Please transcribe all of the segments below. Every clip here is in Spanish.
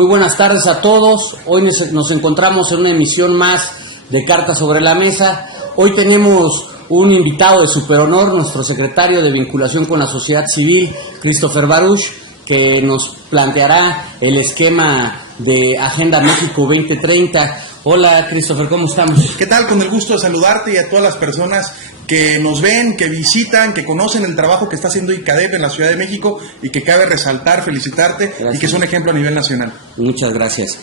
Muy buenas tardes a todos. Hoy nos encontramos en una emisión más de Cartas sobre la Mesa. Hoy tenemos un invitado de superhonor, nuestro secretario de Vinculación con la Sociedad Civil, Christopher Baruch, que nos planteará el esquema de Agenda México 2030. Hola, Christopher, ¿cómo estamos? ¿Qué tal? Con el gusto de saludarte y a todas las personas que nos ven, que visitan, que conocen el trabajo que está haciendo ICADEP en la Ciudad de México y que cabe resaltar, felicitarte. Gracias. Y que es un ejemplo a nivel nacional. Muchas gracias.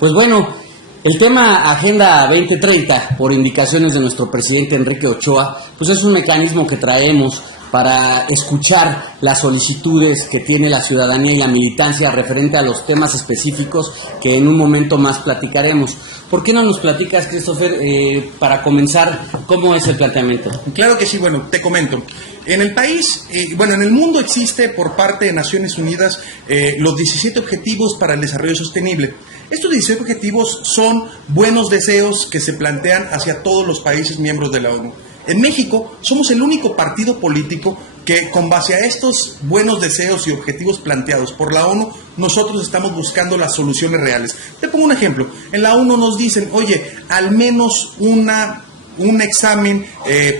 Pues bueno, el tema Agenda 2030, por indicaciones de nuestro presidente Enrique Ochoa, pues es un mecanismo que traemos para escuchar las solicitudes que tiene la ciudadanía y la militancia referente a los temas específicos que en un momento más platicaremos. ¿Por qué no nos platicas, Christopher, para comenzar, cómo es el planteamiento? Claro que sí, bueno, te comento. En el país, en el mundo existe por parte de Naciones Unidas los 17 Objetivos para el Desarrollo Sostenible. Estos 17 objetivos son buenos deseos que se plantean hacia todos los países miembros de la ONU. En México somos el único partido político que, con base a estos buenos deseos y objetivos planteados por la ONU, nosotros estamos buscando las soluciones reales. Te pongo un ejemplo. En la ONU nos dicen, oye, al menos un examen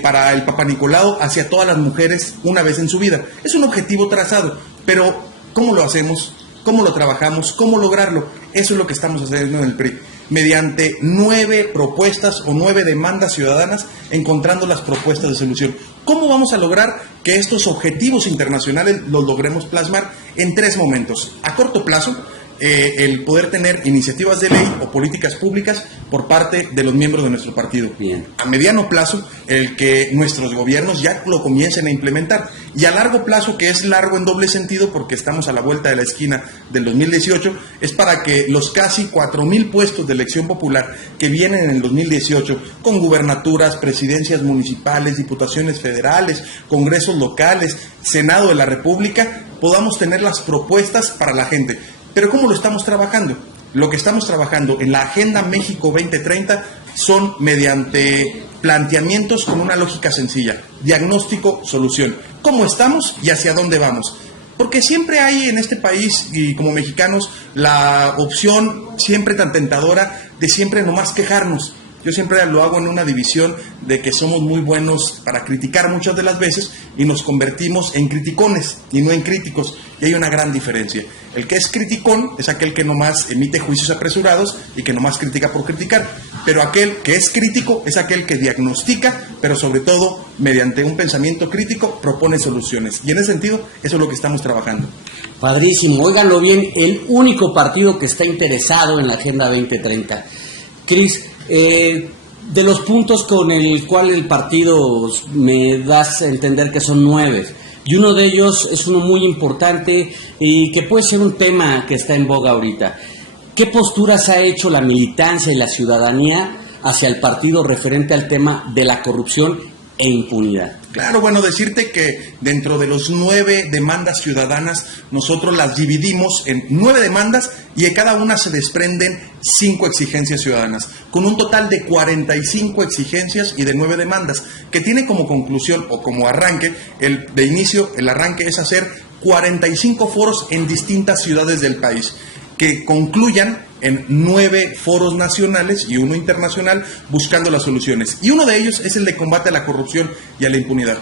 para el Papá Nicolau hacia todas las mujeres una vez en su vida. Es un objetivo trazado, pero ¿cómo lo hacemos? ¿Cómo lo trabajamos? ¿Cómo lograrlo? Eso es lo que estamos haciendo en el PRI. Mediante 9 propuestas o 9 demandas ciudadanas, encontrando las propuestas de solución. ¿Cómo vamos a lograr que estos objetivos internacionales los logremos plasmar? En 3 momentos. A corto plazo, el poder tener iniciativas de ley o políticas públicas por parte de los miembros de nuestro partido. Bien. A mediano plazo, el que nuestros gobiernos ya lo comiencen a implementar. Y a largo plazo, que es largo en doble sentido porque estamos a la vuelta de la esquina del 2018, es para que los casi 4,000 puestos de elección popular que vienen en el 2018, con gubernaturas, presidencias municipales, diputaciones federales, congresos locales, Senado de la República, podamos tener las propuestas para la gente. Pero ¿cómo lo estamos trabajando? Lo que estamos trabajando en la Agenda México 2030 son mediante planteamientos con una lógica sencilla: diagnóstico, solución. ¿Cómo estamos y hacia dónde vamos? Porque siempre hay en este país, y como mexicanos, la opción siempre tan tentadora de siempre nomás quejarnos. Yo siempre lo hago en una división de que somos muy buenos para criticar muchas de las veces y nos convertimos en criticones y no en críticos. Y hay una gran diferencia. El que es criticón es aquel que nomás emite juicios apresurados y que nomás critica por criticar. Pero aquel que es crítico es aquel que diagnostica, pero sobre todo, mediante un pensamiento crítico, propone soluciones. Y en ese sentido, eso es lo que estamos trabajando. Padrísimo. Óiganlo bien, el único partido que está interesado en la Agenda 2030. Cris, de los puntos con el cual el partido me das a entender que son 9, y uno de ellos es uno muy importante y que puede ser un tema que está en boga ahorita. ¿Qué posturas ha hecho la militancia y la ciudadanía hacia el partido referente al tema de la corrupción e impunidad? Claro, bueno, decirte que dentro de los 9 demandas ciudadanas, nosotros las dividimos en 9 demandas y de cada una se desprenden 5 exigencias ciudadanas, con un total de 45 exigencias y de 9 demandas, que tiene como conclusión o como arranque, el arranque es hacer 45 foros en distintas ciudades del país, que concluyan en 9 foros nacionales y 1 internacional buscando las soluciones. Y uno de ellos es el de combate a la corrupción y a la impunidad.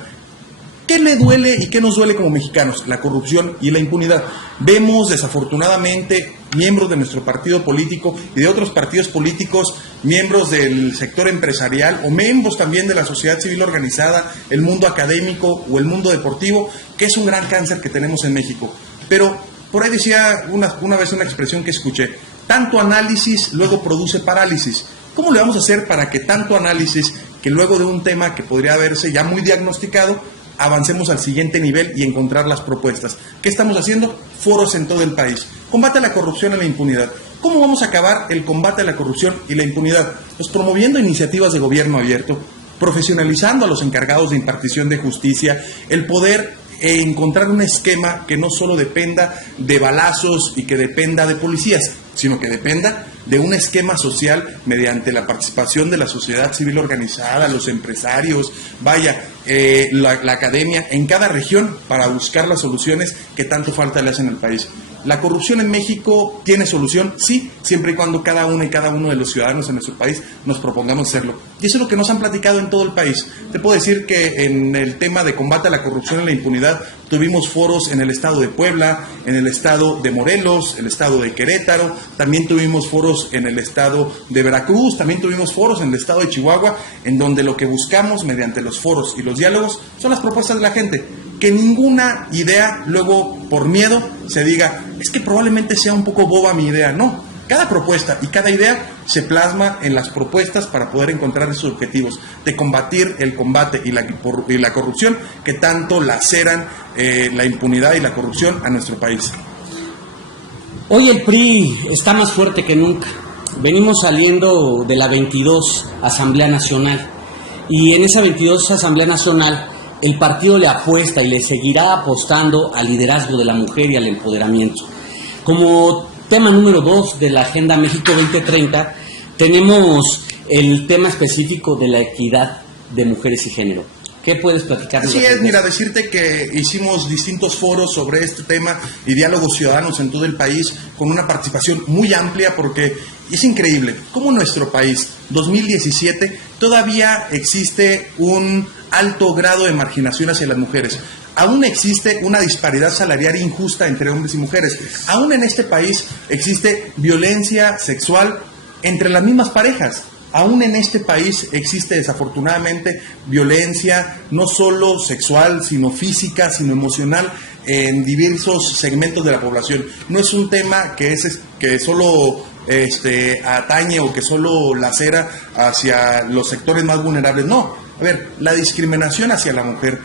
¿Qué le duele y qué nos duele como mexicanos? La corrupción y la impunidad. Vemos desafortunadamente miembros de nuestro partido político y de otros partidos políticos, miembros del sector empresarial o miembros también de la sociedad civil organizada, el mundo académico o el mundo deportivo, que es un gran cáncer que tenemos en México. Pero por ahí decía una vez una expresión que escuché: tanto análisis luego produce parálisis. ¿Cómo le vamos a hacer para que tanto análisis, que luego de un tema que podría verse ya muy diagnosticado, avancemos al siguiente nivel y encontrar las propuestas? ¿Qué estamos haciendo? Foros en todo el país. Combate a la corrupción y la impunidad. ¿Cómo vamos a acabar el combate a la corrupción y la impunidad? Pues promoviendo iniciativas de gobierno abierto, profesionalizando a los encargados de impartición de justicia, el poder encontrar un esquema que no solo dependa de balazos y que dependa de policías, sino que dependa de un esquema social mediante la participación de la sociedad civil organizada, los empresarios, la academia, en cada región para buscar las soluciones que tanto falta le hacen al país. ¿La corrupción en México tiene solución? Sí, siempre y cuando cada una y cada uno de los ciudadanos en nuestro país nos propongamos hacerlo. Y eso es lo que nos han platicado en todo el país. Te puedo decir que en el tema de combate a la corrupción y la impunidad tuvimos foros en el estado de Puebla, en el estado de Morelos, el estado de Querétaro, también tuvimos foros en el estado de Veracruz, también tuvimos foros en el estado de Chihuahua, en donde lo que buscamos mediante los foros y los diálogos son las propuestas de la gente. Que ninguna idea luego por miedo se diga, es que probablemente sea un poco boba mi idea. No, cada propuesta y cada idea se plasma en las propuestas para poder encontrar esos objetivos de combatir el combate y la corrupción que tanto laceran la impunidad y la corrupción a nuestro país. Hoy el PRI está más fuerte que nunca. Venimos saliendo de la 22 Asamblea Nacional y en esa 22 Asamblea Nacional el partido le apuesta y le seguirá apostando al liderazgo de la mujer y al empoderamiento. Como tema número 2 de la Agenda México 2030, tenemos el tema específico de la equidad de mujeres y género. ¿Qué puedes platicarnos? Así es, mira, decirte que hicimos distintos foros sobre este tema y diálogos ciudadanos en todo el país con una participación muy amplia, porque es increíble cómo en nuestro país, 2017, todavía existe un alto grado de marginación hacia las mujeres. Aún existe una disparidad salarial injusta entre hombres y mujeres. Aún en este país existe violencia sexual entre las mismas parejas. Aún en este país existe desafortunadamente violencia no solo sexual, sino física, sino emocional en diversos segmentos de la población. No es un tema que solo atañe o que solo lacera hacia los sectores más vulnerables. No, a ver, la discriminación hacia la mujer,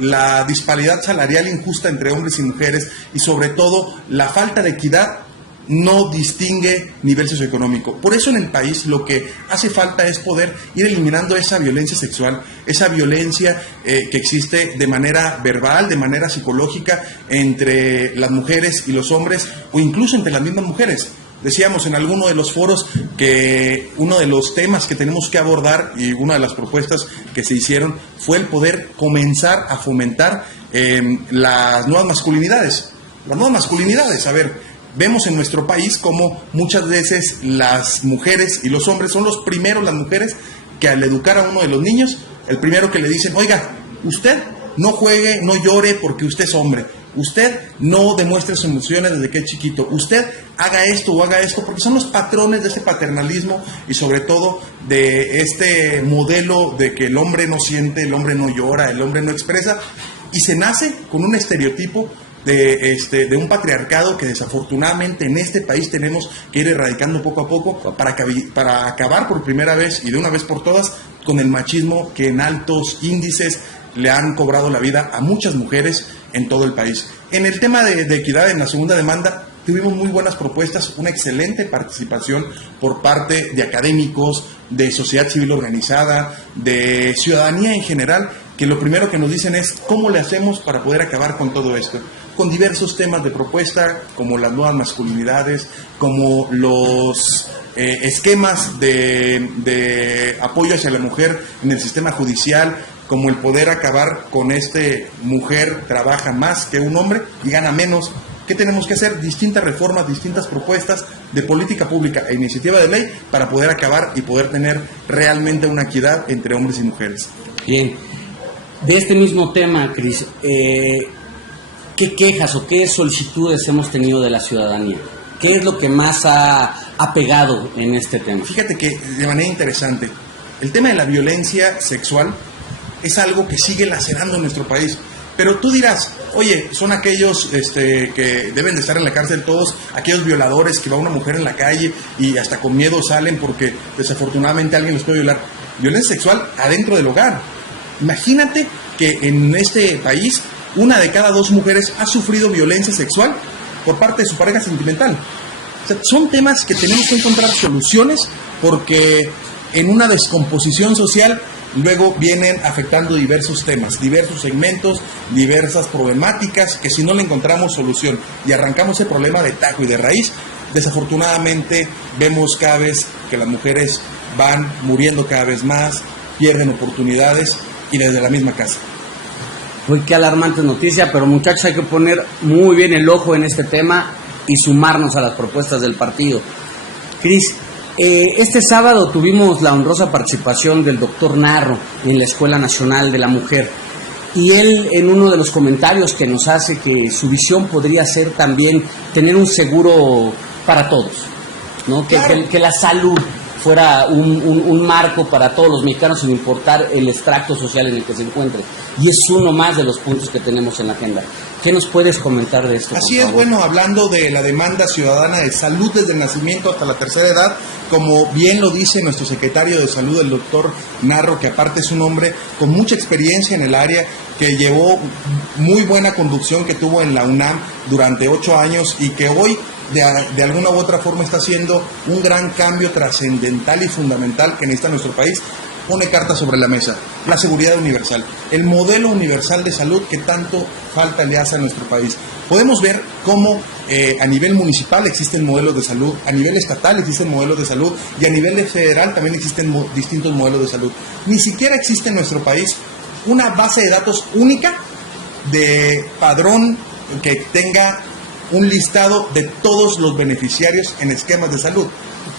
la disparidad salarial injusta entre hombres y mujeres y sobre todo la falta de equidad no distingue nivel socioeconómico. Por eso en el país lo que hace falta es poder ir eliminando esa violencia sexual, esa violencia que existe de manera verbal, de manera psicológica entre las mujeres y los hombres o incluso entre las mismas mujeres. Decíamos en alguno de los foros que uno de los temas que tenemos que abordar y una de las propuestas que se hicieron fue el poder comenzar a fomentar las nuevas masculinidades. Las nuevas masculinidades, a ver, vemos en nuestro país como muchas veces las mujeres y los hombres son los primeros, las mujeres, que al educar a uno de los niños, el primero que le dicen, oiga, usted no juegue, no llore porque usted es hombre. Usted no demuestre sus emociones desde que es chiquito. Usted haga esto o haga esto, porque son los patrones de este paternalismo y sobre todo de este modelo de que el hombre no siente, el hombre no llora, el hombre no expresa, y se nace con un estereotipo de un patriarcado que desafortunadamente en este país tenemos que ir erradicando poco a poco para acabar por primera vez y de una vez por todas con el machismo que en altos índices le han cobrado la vida a muchas mujeres en todo el país. En el tema de equidad en la segunda demanda tuvimos muy buenas propuestas, una excelente participación por parte de académicos, de sociedad civil organizada, de ciudadanía en general, que lo primero que nos dicen es cómo le hacemos para poder acabar con todo esto, con diversos temas de propuesta, como las nuevas masculinidades, como los esquemas de apoyo hacia la mujer en el sistema judicial, como el poder acabar con mujer trabaja más que un hombre y gana menos. ¿Qué tenemos que hacer? Distintas reformas, distintas propuestas de política pública e iniciativa de ley para poder acabar y poder tener realmente una equidad entre hombres y mujeres. Bien. De este mismo tema, Cris, ¿qué quejas o qué solicitudes hemos tenido de la ciudadanía? ¿Qué es lo que más ha pegado en este tema? Fíjate que de manera interesante, el tema de la violencia sexual es algo que sigue lacerando en nuestro país. Pero tú dirás, oye, son aquellos que deben de estar en la cárcel todos, aquellos violadores que va una mujer en la calle y hasta con miedo salen porque desafortunadamente alguien los puede violar. Violencia sexual adentro del hogar. Imagínate que en este país 1 de cada 2 mujeres ha sufrido violencia sexual por parte de su pareja sentimental. O sea, son temas que tenemos que encontrar soluciones porque en una descomposición social luego vienen afectando diversos temas, diversos segmentos, diversas problemáticas que si no le encontramos solución y arrancamos el problema de tajo y de raíz, desafortunadamente vemos cada vez que las mujeres van muriendo cada vez más, pierden oportunidades y desde la misma casa. Pues qué alarmante noticia, pero muchachos, hay que poner muy bien el ojo en este tema y sumarnos a las propuestas del partido. Cris, este sábado tuvimos la honrosa participación del doctor Narro en la Escuela Nacional de la Mujer, y él, en uno de los comentarios que nos hace, que su visión podría ser también tener un seguro para todos, ¿no? Claro. Que la salud fuera un marco para todos los mexicanos, sin importar el extracto social en el que se encuentre. Y es uno más de los puntos que tenemos en la agenda. ¿Qué nos puedes comentar de esto? Así es, bueno, hablando de la demanda ciudadana de salud desde el nacimiento hasta la tercera edad, como bien lo dice nuestro secretario de Salud, el doctor Narro, que aparte es un hombre con mucha experiencia en el área, que llevó muy buena conducción que tuvo en la UNAM durante 8 años y que hoy de alguna u otra forma está haciendo un gran cambio trascendental y fundamental que necesita nuestro país. Pone cartas sobre la mesa: la seguridad universal, el modelo universal de salud que tanto falta le hace a nuestro país. Podemos ver cómo a nivel municipal existen modelos de salud, a nivel estatal existen modelos de salud y a nivel federal también existen distintos modelos de salud. Ni siquiera existe en nuestro país una base de datos única de padrón que tenga un listado de todos los beneficiarios en esquemas de salud.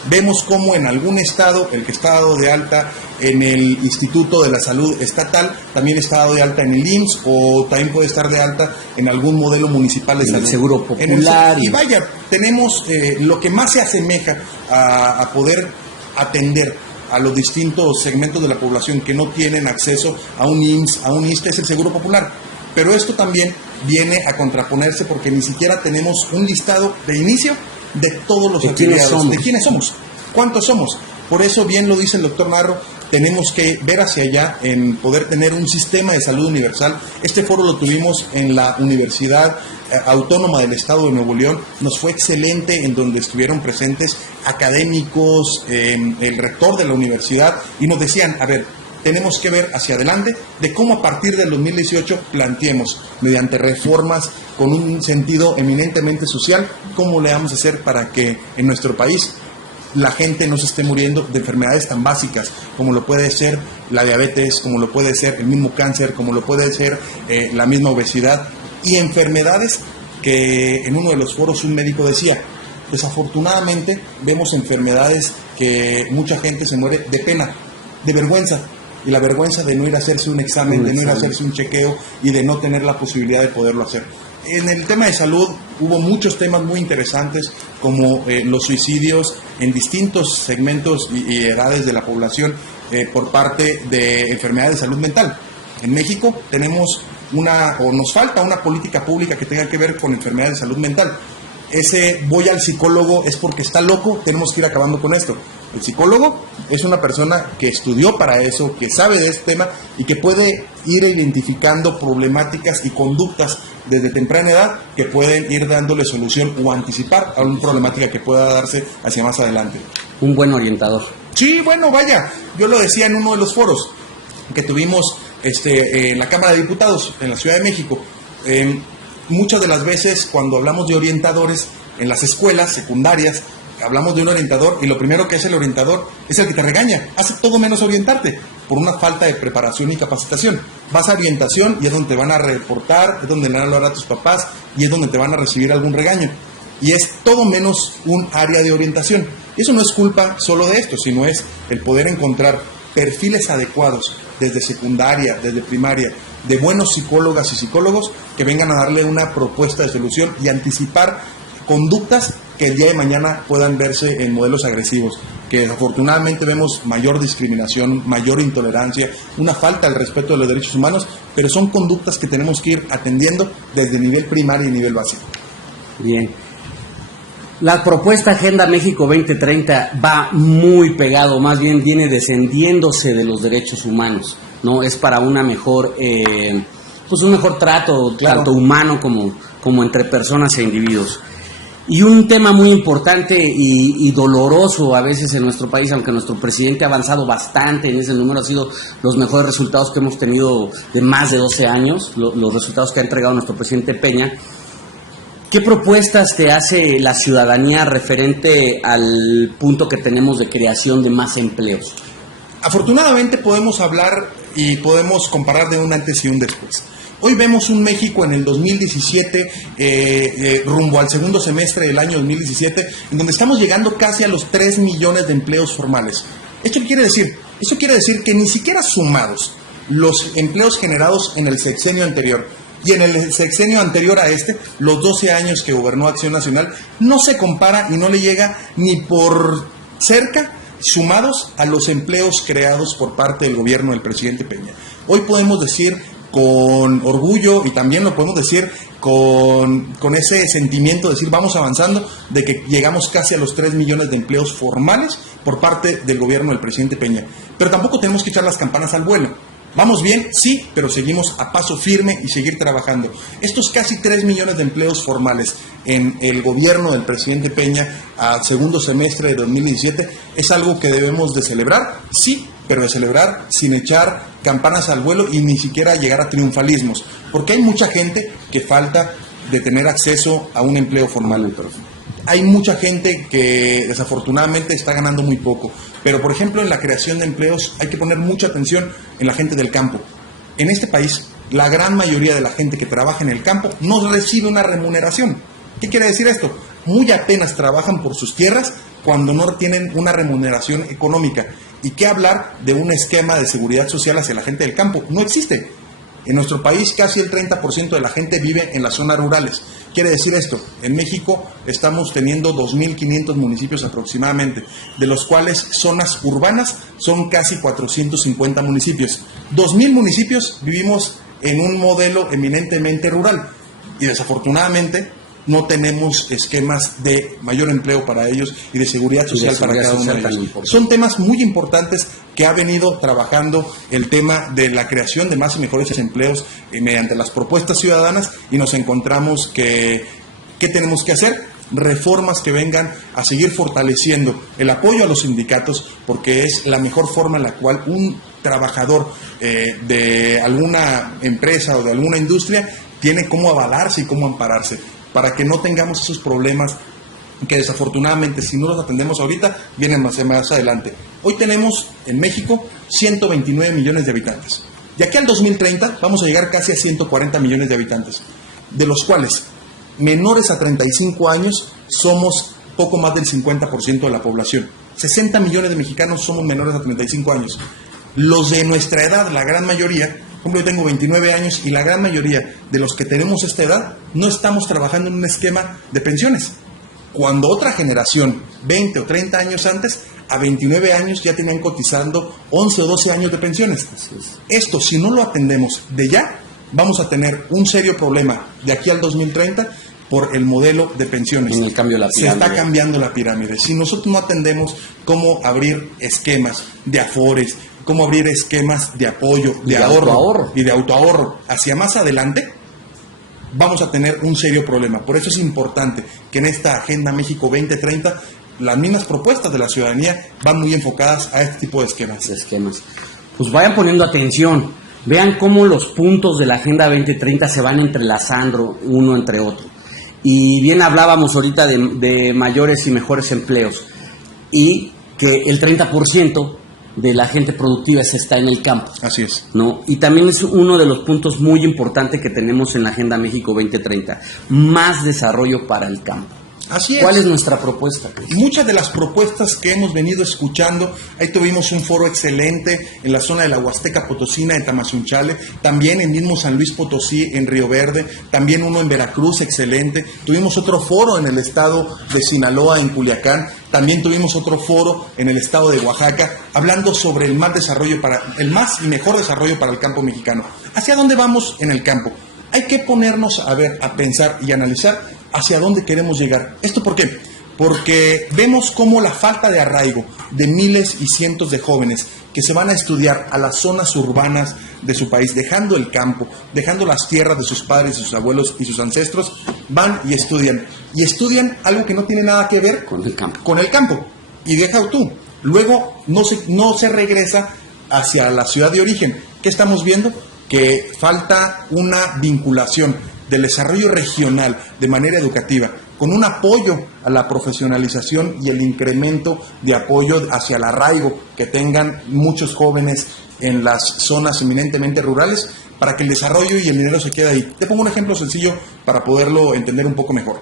Vemos cómo en algún estado, el que está dado de alta en el Instituto de la Salud Estatal, también está dado de alta en el IMSS, o también puede estar de alta en algún modelo municipal de salud. En el Seguro Popular. Y vaya, tenemos lo que más se asemeja a poder atender a los distintos segmentos de la población que no tienen acceso a un IMSS, a un ISSSTE, es el Seguro Popular. Pero esto también viene a contraponerse porque ni siquiera tenemos un listado de inicio de todos los afiliados, de quiénes somos, cuántos somos. Por eso, bien lo dice el doctor Narro, tenemos que ver hacia allá en poder tener un sistema de salud universal. Este foro lo tuvimos en la Universidad Autónoma del Estado de Nuevo León. Nos fue excelente, en donde estuvieron presentes académicos, el rector de la universidad, y nos decían, a ver, tenemos que ver hacia adelante de cómo a partir del 2018 planteemos, mediante reformas con un sentido eminentemente social, cómo le vamos a hacer para que en nuestro país la gente no se esté muriendo de enfermedades tan básicas como lo puede ser la diabetes, como lo puede ser el mismo cáncer, como lo puede ser la misma obesidad, y enfermedades que en uno de los foros un médico decía: desafortunadamente vemos enfermedades que mucha gente se muere de pena, de vergüenza, y la vergüenza de no ir a hacerse un examen, de no ir a hacerse un chequeo y de no tener la posibilidad de poderlo hacer. En el tema de salud hubo muchos temas muy interesantes, como los suicidios en distintos segmentos y edades de la población por parte de enfermedades de salud mental. En México tenemos nos falta una política pública que tenga que ver con enfermedades de salud mental. Ese voy al psicólogo es porque está loco, tenemos que ir acabando con esto. El psicólogo es una persona que estudió para eso, que sabe de este tema y que puede ir identificando problemáticas y conductas desde temprana edad que pueden ir dándole solución o anticipar a una problemática que pueda darse hacia más adelante. Un buen orientador. Sí, bueno, vaya, yo lo decía en uno de los foros que tuvimos en la Cámara de Diputados en la Ciudad de México. Muchas de las veces cuando hablamos de orientadores en las escuelas secundarias, hablamos de un orientador y lo primero que hace el orientador es el que te regaña, hace todo menos orientarte por una falta de preparación y capacitación. Vas a orientación y es donde te van a reportar, es donde le van a hablar a tus papás y es donde te van a recibir algún regaño. Y es todo menos un área de orientación. Eso no es culpa solo de esto, sino es el poder encontrar perfiles adecuados desde secundaria, desde primaria, de buenos psicólogas y psicólogos que vengan a darle una propuesta de solución y anticipar conductas que el día de mañana puedan verse en modelos agresivos, que desafortunadamente vemos mayor discriminación, mayor intolerancia, una falta al respeto de los derechos humanos, pero son conductas que tenemos que ir atendiendo desde nivel primario y nivel básico. Bien. La propuesta Agenda México 2030 va muy pegado, más bien viene descendiéndose de los derechos humanos, ¿no? Es para una mejor, un mejor trato, claro, tanto humano como entre personas e individuos. Y un tema muy importante y doloroso a veces en nuestro país, aunque nuestro presidente ha avanzado bastante en ese número, ha sido los mejores resultados que hemos tenido de más de 12 años, los resultados que ha entregado nuestro presidente Peña. ¿Qué propuestas te hace la ciudadanía referente al punto que tenemos de creación de más empleos? Afortunadamente podemos hablar y podemos comparar de un antes y un después. Hoy vemos un México en el 2017, rumbo al segundo semestre del año 2017, en donde estamos llegando casi a los 3 millones de empleos formales. ¿Esto qué quiere decir? Eso quiere decir que ni siquiera sumados los empleos generados en el sexenio anterior y en el sexenio anterior a este, los 12 años que gobernó Acción Nacional, no se compara y no le llega ni por cerca, sumados a los empleos creados por parte del gobierno del presidente Peña. Hoy podemos decir con orgullo, y también lo podemos decir con ese sentimiento de decir vamos avanzando, de que llegamos casi a los 3 millones de empleos formales por parte del gobierno del presidente Peña. Pero tampoco tenemos que echar las campanas al vuelo. ¿Vamos bien? Sí, pero seguimos a paso firme y seguir trabajando. Estos casi 3 millones de empleos formales en el gobierno del presidente Peña al segundo semestre de 2017 es algo que debemos de celebrar, sí, pero de celebrar sin echar campanas al vuelo y ni siquiera llegar a triunfalismos, porque hay mucha gente que falta de tener acceso a un empleo formal. Hay mucha gente que desafortunadamente está ganando muy poco, pero por ejemplo en la creación de empleos hay que poner mucha atención en la gente del campo. En este país, la gran mayoría de la gente que trabaja en el campo no recibe una remuneración. ¿Qué quiere decir esto? Muy apenas trabajan por sus tierras cuando no tienen una remuneración económica. ¿Y qué hablar de un esquema de seguridad social hacia la gente del campo? No existe. En nuestro país casi el 30% de la gente vive en las zonas rurales. Quiere decir esto, en México estamos teniendo 2.500 municipios aproximadamente, de los cuales zonas urbanas son casi 450 municipios. 2.000 municipios vivimos en un modelo eminentemente rural y desafortunadamente no tenemos esquemas de mayor empleo para ellos y de seguridad social para cada uno de ellos. Son temas muy importantes que ha venido trabajando el tema de la creación de más y mejores empleos mediante las propuestas ciudadanas, y nos encontramos que ¿qué tenemos que hacer? Reformas que vengan a seguir fortaleciendo el apoyo a los sindicatos, porque es la mejor forma en la cual un trabajador de alguna empresa o de alguna industria tiene cómo avalarse y cómo ampararse, para que no tengamos esos problemas que desafortunadamente si no los atendemos ahorita vienen más adelante. Hoy tenemos en México 129 millones de habitantes. De aquí al 2030 vamos a llegar casi a 140 millones de habitantes, de los cuales menores a 35 años somos poco más del 50% de la población. 60 millones de mexicanos somos menores a 35 años. Los de nuestra edad, la gran mayoría, por ejemplo, yo tengo 29 años y la gran mayoría de los que tenemos esta edad no estamos trabajando en un esquema de pensiones. Cuando otra generación, 20 o 30 años antes, a 29 años ya tenían cotizando 11 o 12 años de pensiones. Esto, si no lo atendemos de ya, vamos a tener un serio problema de aquí al 2030 por el modelo de pensiones. En el cambio de la pirámide. Se está cambiando la pirámide. Si nosotros no atendemos cómo abrir esquemas de afores, cómo abrir esquemas de apoyo, de ahorro y de autoahorro hacia más adelante, vamos a tener un serio problema. Por eso es importante que en esta Agenda México 2030 las mismas propuestas de la ciudadanía van muy enfocadas a este tipo de esquemas. Pues vayan poniendo atención, vean cómo los puntos de la Agenda 2030 se van entrelazando uno entre otro. Y bien hablábamos ahorita de mayores y mejores empleos, y que el 30% de la gente productiva se está en el campo. Así es. ¿No? Y también es uno de los puntos muy importantes que tenemos en la Agenda México 2030, más desarrollo para el campo. Así es. ¿Cuál es nuestra propuesta? Muchas de las propuestas que hemos venido escuchando, ahí tuvimos un foro excelente en la zona de la Huasteca Potosina, en Tamazunchale, también en mismo San Luis Potosí, en Río Verde, también uno en Veracruz, excelente. Tuvimos otro foro en el estado de Sinaloa, en Culiacán, también tuvimos otro foro en el estado de Oaxaca, hablando sobre el más y mejor desarrollo para el campo mexicano. ¿Hacia dónde vamos en el campo? Hay que ponernos a pensar y analizar hacia dónde queremos llegar. ¿Esto por qué? Porque vemos cómo la falta de arraigo de miles y cientos de jóvenes que se van a estudiar a las zonas urbanas de su país, dejando el campo, dejando las tierras de sus padres, sus abuelos y sus ancestros, van y estudian. Y estudian algo que no tiene nada que ver con el campo. Y deja tú. Luego no se regresa hacia la ciudad de origen. ¿Qué estamos viendo? Que falta una vinculación del desarrollo regional de manera educativa, con un apoyo a la profesionalización y el incremento de apoyo hacia el arraigo que tengan muchos jóvenes en las zonas eminentemente rurales, para que el desarrollo y el dinero se quede ahí. Te pongo un ejemplo sencillo para poderlo entender un poco mejor.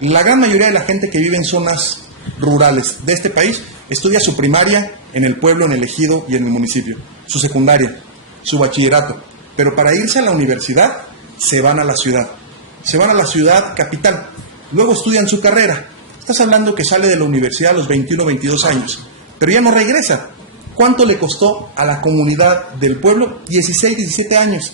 La gran mayoría de la gente que vive en zonas rurales de este país estudia su primaria en el pueblo, en el ejido y en el municipio, su secundaria, su bachillerato, pero para irse a la universidad se van a la ciudad capital, luego estudian su carrera. Estás hablando que sale de la universidad a los 21, 22 años, pero ya no regresa. ¿Cuánto le costó a la comunidad del pueblo? 16, 17 años.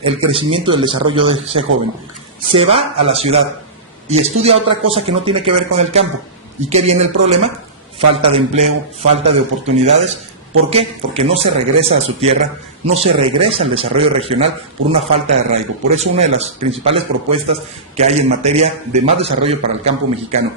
El crecimiento y el desarrollo de ese joven. Se va a la ciudad y estudia otra cosa que no tiene que ver con el campo. ¿Y qué viene el problema? Falta de empleo, falta de oportunidades. ¿Por qué? Porque no se regresa a su tierra, no se regresa al desarrollo regional por una falta de arraigo. Por eso una de las principales propuestas que hay en materia de más desarrollo para el campo mexicano,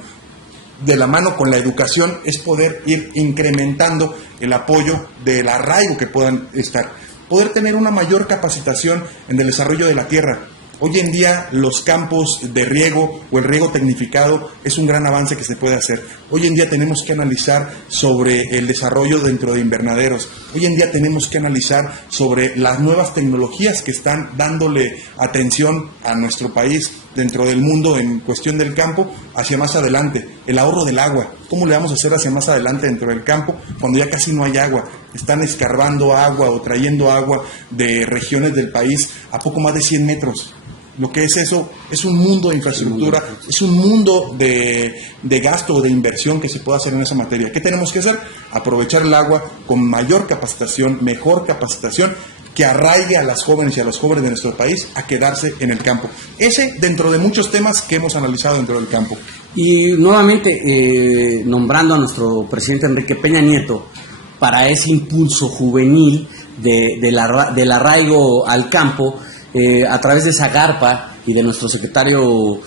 de la mano con la educación, es poder ir incrementando el apoyo del arraigo que puedan estar. Poder tener una mayor capacitación en el desarrollo de la tierra. Hoy en día los campos de riego o el riego tecnificado es un gran avance que se puede hacer. Hoy en día tenemos que analizar sobre el desarrollo dentro de invernaderos. Hoy en día tenemos que analizar sobre las nuevas tecnologías que están dándole atención a nuestro país dentro del mundo en cuestión del campo hacia más adelante. El ahorro del agua. ¿Cómo le vamos a hacer hacia más adelante dentro del campo cuando ya casi no hay agua? Están escarbando agua o trayendo agua de regiones del país a poco más de 100 metros. Lo que es eso, es un mundo de infraestructura, es un mundo de gasto o de inversión que se puede hacer en esa materia. ¿Qué tenemos que hacer? Aprovechar el agua con mayor capacitación, mejor capacitación, que arraigue a las jóvenes y a los jóvenes de nuestro país a quedarse en el campo. Ese dentro de muchos temas que hemos analizado dentro del campo. Y nuevamente, nombrando a nuestro presidente Enrique Peña Nieto para ese impulso juvenil del arraigo al campo, a través de Zagarpa y de nuestro secretario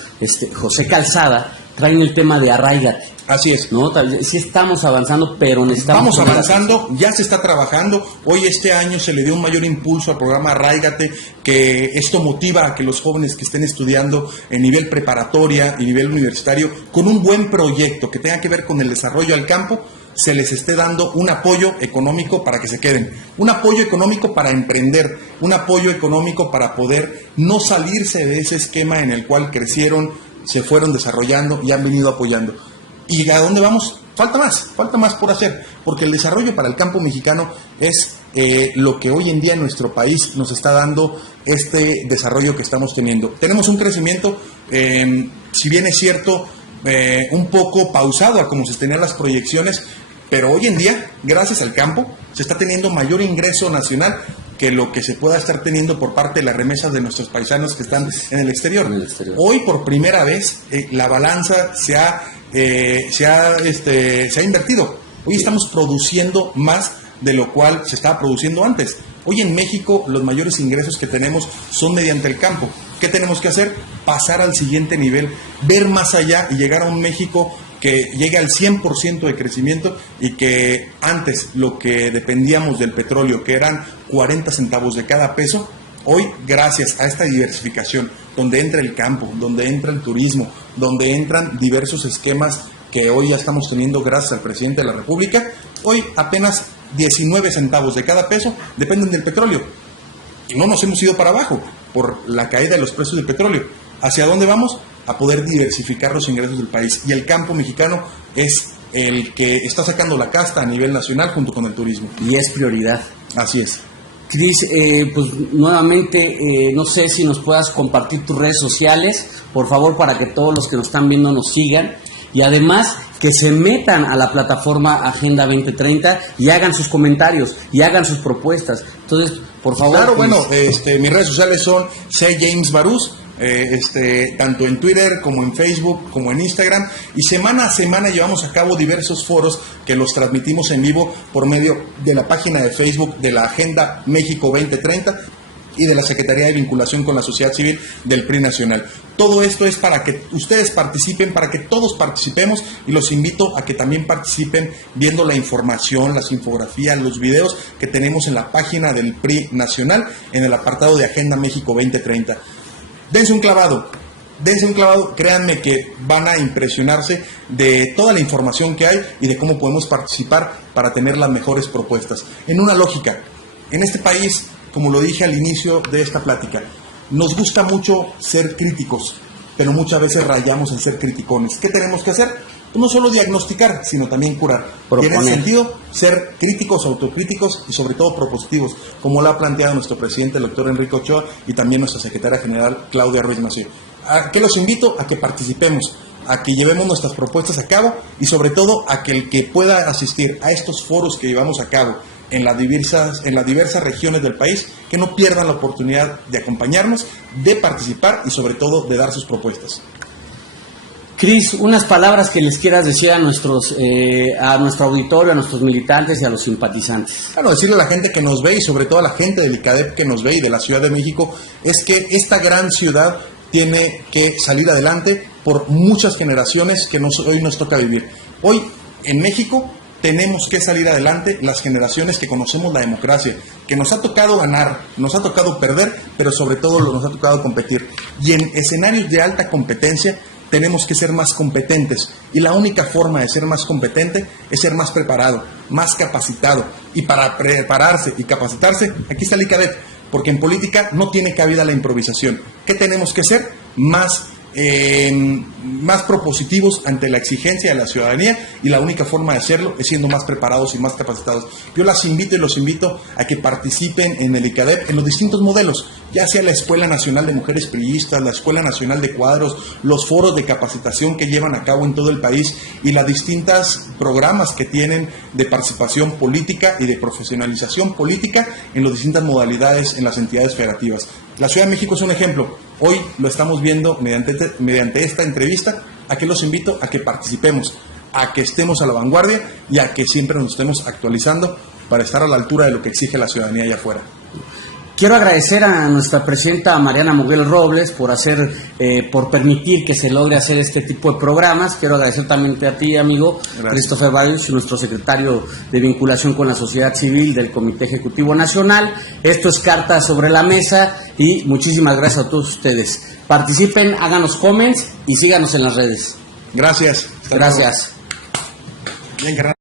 José Calzada, traen el tema de Arráigate. Así es. ¿No? Sí estamos avanzando, pero necesitamos... Vamos avanzando, ya se está trabajando. Hoy este año se le dio un mayor impulso al programa Arráigate, que esto motiva a que los jóvenes que estén estudiando en nivel preparatoria y nivel universitario, con un buen proyecto que tenga que ver con el desarrollo al campo, se les esté dando un apoyo económico para que se queden, un apoyo económico para emprender, un apoyo económico para poder no salirse de ese esquema en el cual crecieron, se fueron desarrollando y han venido apoyando. ¿Y a dónde vamos? Falta más por hacer, porque el desarrollo para el campo mexicano es lo que hoy en día en nuestro país nos está dando este desarrollo que estamos teniendo. Tenemos un crecimiento, si bien es cierto, un poco pausado a como se tenían las proyecciones, pero hoy en día, gracias al campo, se está teniendo mayor ingreso nacional que lo que se pueda estar teniendo por parte de las remesas de nuestros paisanos que están en el exterior. Hoy, por primera vez, la balanza se ha invertido. Hoy estamos produciendo más de lo cual se estaba produciendo antes. Hoy en México los mayores ingresos que tenemos son mediante el campo. ¿Qué tenemos que hacer? Pasar al siguiente nivel, ver más allá y llegar a un México que llegue al 100% de crecimiento, y que antes lo que dependíamos del petróleo, que eran 40 centavos de cada peso, hoy gracias a esta diversificación, donde entra el campo, donde entra el turismo, donde entran diversos esquemas que hoy ya estamos teniendo gracias al presidente de la República, hoy apenas 19 centavos de cada peso dependen del petróleo. Y no nos hemos ido para abajo por la caída de los precios del petróleo. ¿Hacia dónde vamos? A poder diversificar los ingresos del país. Y el campo mexicano es el que está sacando la casta a nivel nacional junto con el turismo. Y es prioridad. Así es. Cris, pues nuevamente, no sé si nos puedas compartir tus redes sociales, por favor, para que todos los que nos están viendo nos sigan. Y además, que se metan a la plataforma Agenda 2030 y hagan sus comentarios y hagan sus propuestas. Entonces, por favor... Claro, bueno, mis redes sociales son @JamesBarús, tanto en Twitter como en Facebook como en Instagram, y semana a semana llevamos a cabo diversos foros que los transmitimos en vivo por medio de la página de Facebook de la Agenda México 2030 y de la Secretaría de Vinculación con la Sociedad Civil del PRI Nacional. Todo esto es para que ustedes participen, para que todos participemos, y los invito a que también participen viendo la información, las infografías, los videos que tenemos en la página del PRI Nacional en el apartado de Agenda México 2030. Dense un clavado, créanme que van a impresionarse de toda la información que hay y de cómo podemos participar para tener las mejores propuestas. En una lógica, en este país como lo dije al inicio de esta plática, nos gusta mucho ser críticos, pero muchas veces rayamos en ser criticones. ¿Qué tenemos que hacer? Pues no solo diagnosticar, sino también curar. Y en ese sentido, ser críticos, autocríticos y sobre todo propositivos, como lo ha planteado nuestro presidente, el doctor Enrique Ochoa, y también nuestra secretaria general, Claudia Ruiz Massieu. ¿A qué los invito? A que participemos, a que llevemos nuestras propuestas a cabo y sobre todo a que el que pueda asistir a estos foros que llevamos a cabo en las diversas regiones del país, que no pierdan la oportunidad de acompañarnos, de participar y sobre todo de dar sus propuestas. Cris, unas palabras que les quieras decir a nuestro auditorio, a nuestros militantes y a los simpatizantes. Claro, decirle a la gente que nos ve y sobre todo a la gente del ICADEP que nos ve y de la Ciudad de México, es que esta gran ciudad tiene que salir adelante por muchas generaciones que hoy nos toca vivir. Hoy en México tenemos que salir adelante las generaciones que conocemos la democracia, que nos ha tocado ganar, nos ha tocado perder, pero sobre todo nos ha tocado competir. Y en escenarios de alta competencia tenemos que ser más competentes. Y la única forma de ser más competente es ser más preparado, más capacitado. Y para prepararse y capacitarse, aquí está el ICADEP, porque en política no tiene cabida la improvisación. ¿Qué tenemos que ser? Más propositivos ante la exigencia de la ciudadanía, y la única forma de hacerlo es siendo más preparados y más capacitados. Yo las invito y los invito a que participen en el ICADEP en los distintos modelos, ya sea la Escuela Nacional de Mujeres Priistas, la Escuela Nacional de Cuadros, los foros de capacitación que llevan a cabo en todo el país y las distintas programas que tienen de participación política y de profesionalización política en las distintas modalidades en las entidades federativas. La Ciudad de México es un ejemplo. Hoy lo estamos viendo mediante esta entrevista. ¿A qué los invito? A que participemos, a que estemos a la vanguardia y a que siempre nos estemos actualizando para estar a la altura de lo que exige la ciudadanía allá afuera. Quiero agradecer a nuestra presidenta Mariana Muguel Robles por permitir que se logre hacer este tipo de programas. Quiero agradecer también a ti, amigo. Gracias. Christopher Bayos, nuestro secretario de vinculación con la sociedad civil del Comité Ejecutivo Nacional. Esto es Carta sobre la Mesa y muchísimas gracias a todos ustedes. Participen, háganos comments y síganos en las redes. Gracias. Gracias. Bien, carnal.